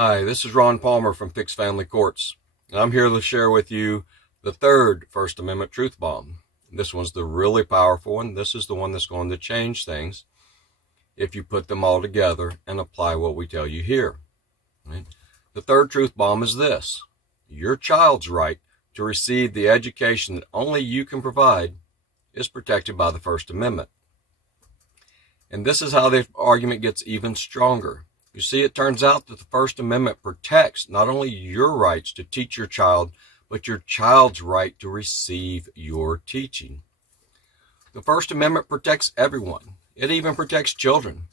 Hi, this is Ron Palmer from Fixed Family Courts, and I'm here to share with you the third First Amendment truth bomb. This one's the really powerful one. This is the one that's going to change things if you put them all together and apply what we tell you here. Right? The third truth bomb is this: your child's right to receive the education that only you can provide is protected by the First Amendment. And this is how the argument gets even stronger. You see, it turns out that the First Amendment protects not only your rights to teach your child, but your child's right to receive your teaching. The First Amendment protects everyone. It even protects children.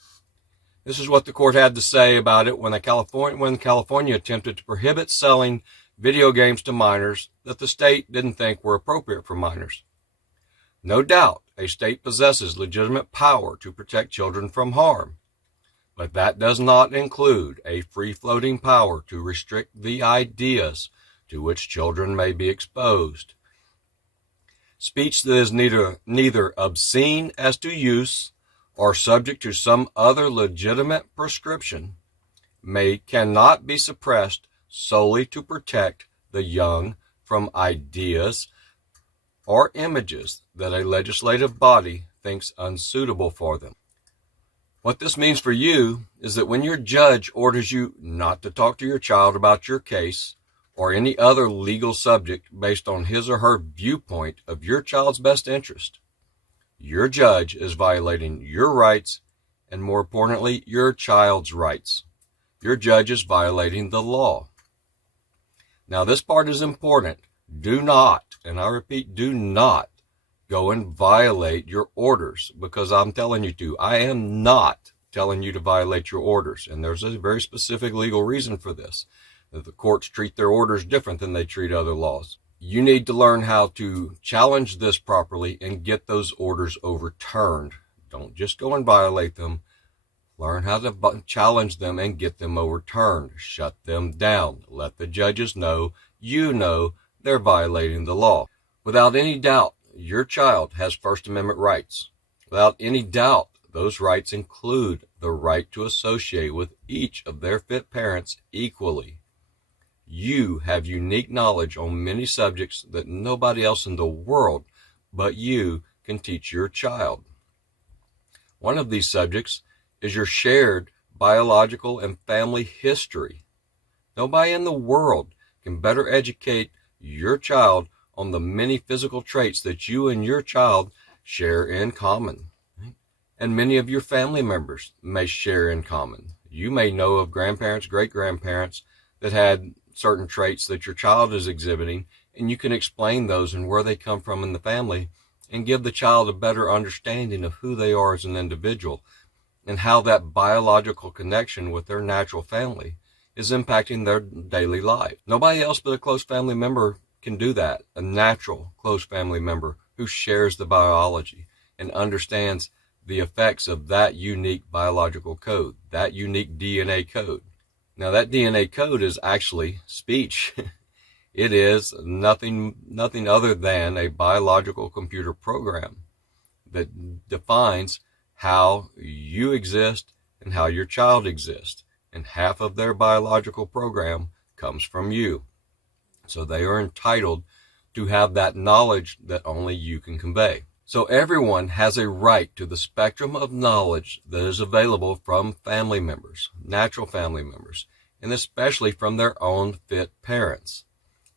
This is what the court had to say about it when California attempted to prohibit selling video games to minors that the state didn't think were appropriate for minors. No doubt, a state possesses legitimate power to protect children from harm. But that does not include a free-floating power to restrict the ideas to which children may be exposed. Speech that is neither obscene as to use or subject to some other legitimate prescription cannot be suppressed solely to protect the young from ideas or images that a legislative body thinks unsuitable for them. What this means for you is that when your judge orders you not to talk to your child about your case or any other legal subject based on his or her viewpoint of your child's best interest, your judge is violating your rights and, more importantly, your child's rights. Your judge is violating the law. Now, this part is important. Do not, and I repeat, do not go and violate your orders because I'm telling you to. I am not telling you to violate your orders. And there's a very specific legal reason for this, that the courts treat their orders different than they treat other laws. You need to learn how to challenge this properly and get those orders overturned. Don't just go and violate them. Learn how to challenge them and get them overturned. Shut them down. Let the judges know you know they're violating the law. Without any doubt, your child has First Amendment rights. Without any doubt, those rights include the right to associate with each of their fit parents equally. You have unique knowledge on many subjects that nobody else in the world but you can teach your child. One of these subjects is your shared biological and family history. Nobody in the world can better educate your child on the many physical traits that you and your child share in common. And many of your family members may share in common. You may know of grandparents, great-grandparents that had certain traits that your child is exhibiting, and you can explain those and where they come from in the family and give the child a better understanding of who they are as an individual and how that biological connection with their natural family is impacting their daily life. Nobody else but a close family member can do that. A natural close family member who shares the biology and understands the effects of that unique biological code, that unique DNA code. Now, that DNA code is actually speech. It is nothing other than a biological computer program that defines how you exist and how your child exists. And half of their biological program comes from you. So they are entitled to have that knowledge that only you can convey. So everyone has a right to the spectrum of knowledge that is available from family members, natural family members, and especially from their own fit parents.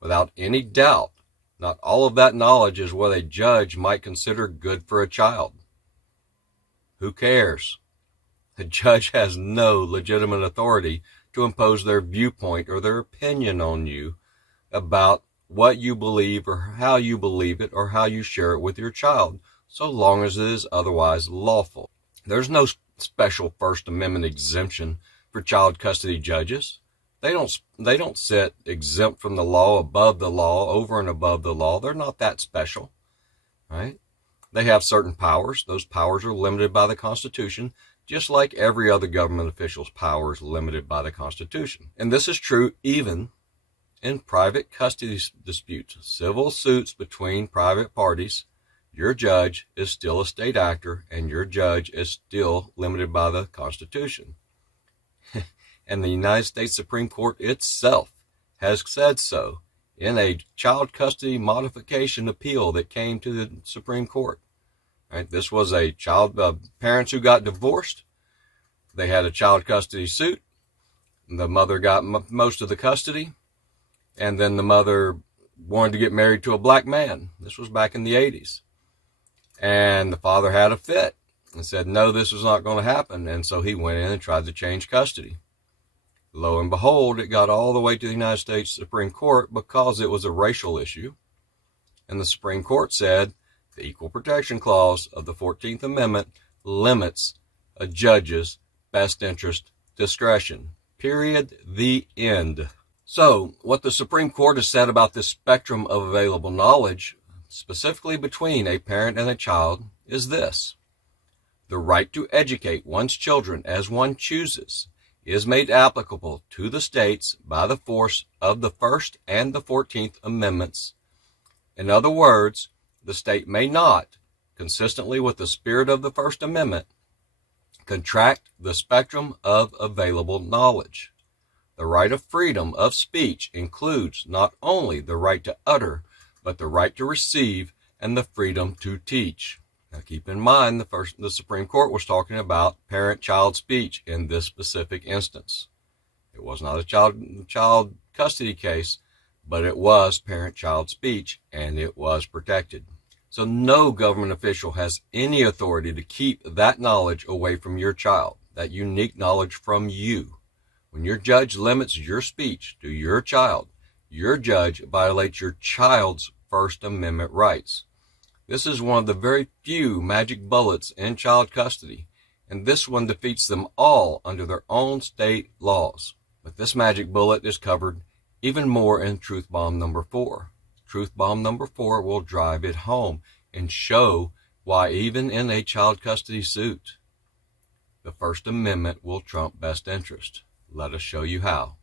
Without any doubt, not all of that knowledge is what a judge might consider good for a child. Who cares? A judge has no legitimate authority to impose their viewpoint or their opinion on you about what you believe or how you believe it or how you share it with your child, so long as it is otherwise lawful. There's no special First Amendment exemption for child custody judges. They don't sit exempt from the law, above the law, over and above the law. They're not that special, right? They have certain powers. Those powers are limited by the Constitution, just like every other government official's power is limited by the Constitution. And this is true even in private custody disputes, civil suits between private parties. Your judge is still a state actor, and your judge is still limited by the Constitution. and the United States Supreme Court itself has said so in a child custody modification appeal that came to the Supreme Court. Right? This was a parents who got divorced. They had a child custody suit. The mother got most of the custody, and then the mother wanted to get married to a black man. This was back in the 80s. And the father had a fit and said, no, this was not going to happen. And so he went in and tried to change custody. Lo and behold, it got all the way to the United States Supreme Court because it was a racial issue. And the Supreme Court said the Equal Protection Clause of the 14th Amendment limits a judge's best interest discretion. Period. The end. So, what the Supreme Court has said about this spectrum of available knowledge, specifically between a parent and a child, is this. The right to educate one's children as one chooses is made applicable to the states by the force of the First and the 14th Amendments. In other words, the state may not, consistently with the spirit of the First Amendment, contract the spectrum of available knowledge. The right of freedom of speech includes not only the right to utter, but the right to receive and the freedom to teach. Now keep in mind, the Supreme Court was talking about parent-child speech in this specific instance. It was not a child custody case, but it was parent-child speech, and it was protected. So no government official has any authority to keep that knowledge away from your child, that unique knowledge from you. When your judge limits your speech to your child, your judge violates your child's First Amendment rights. This is one of the very few magic bullets in child custody, and this one defeats them all under their own state laws. But this magic bullet is covered even more in Truth Bomb number 4. Truth Bomb number 4 will drive it home and show why even in a child custody suit, the First Amendment will trump best interest. Let us show you how.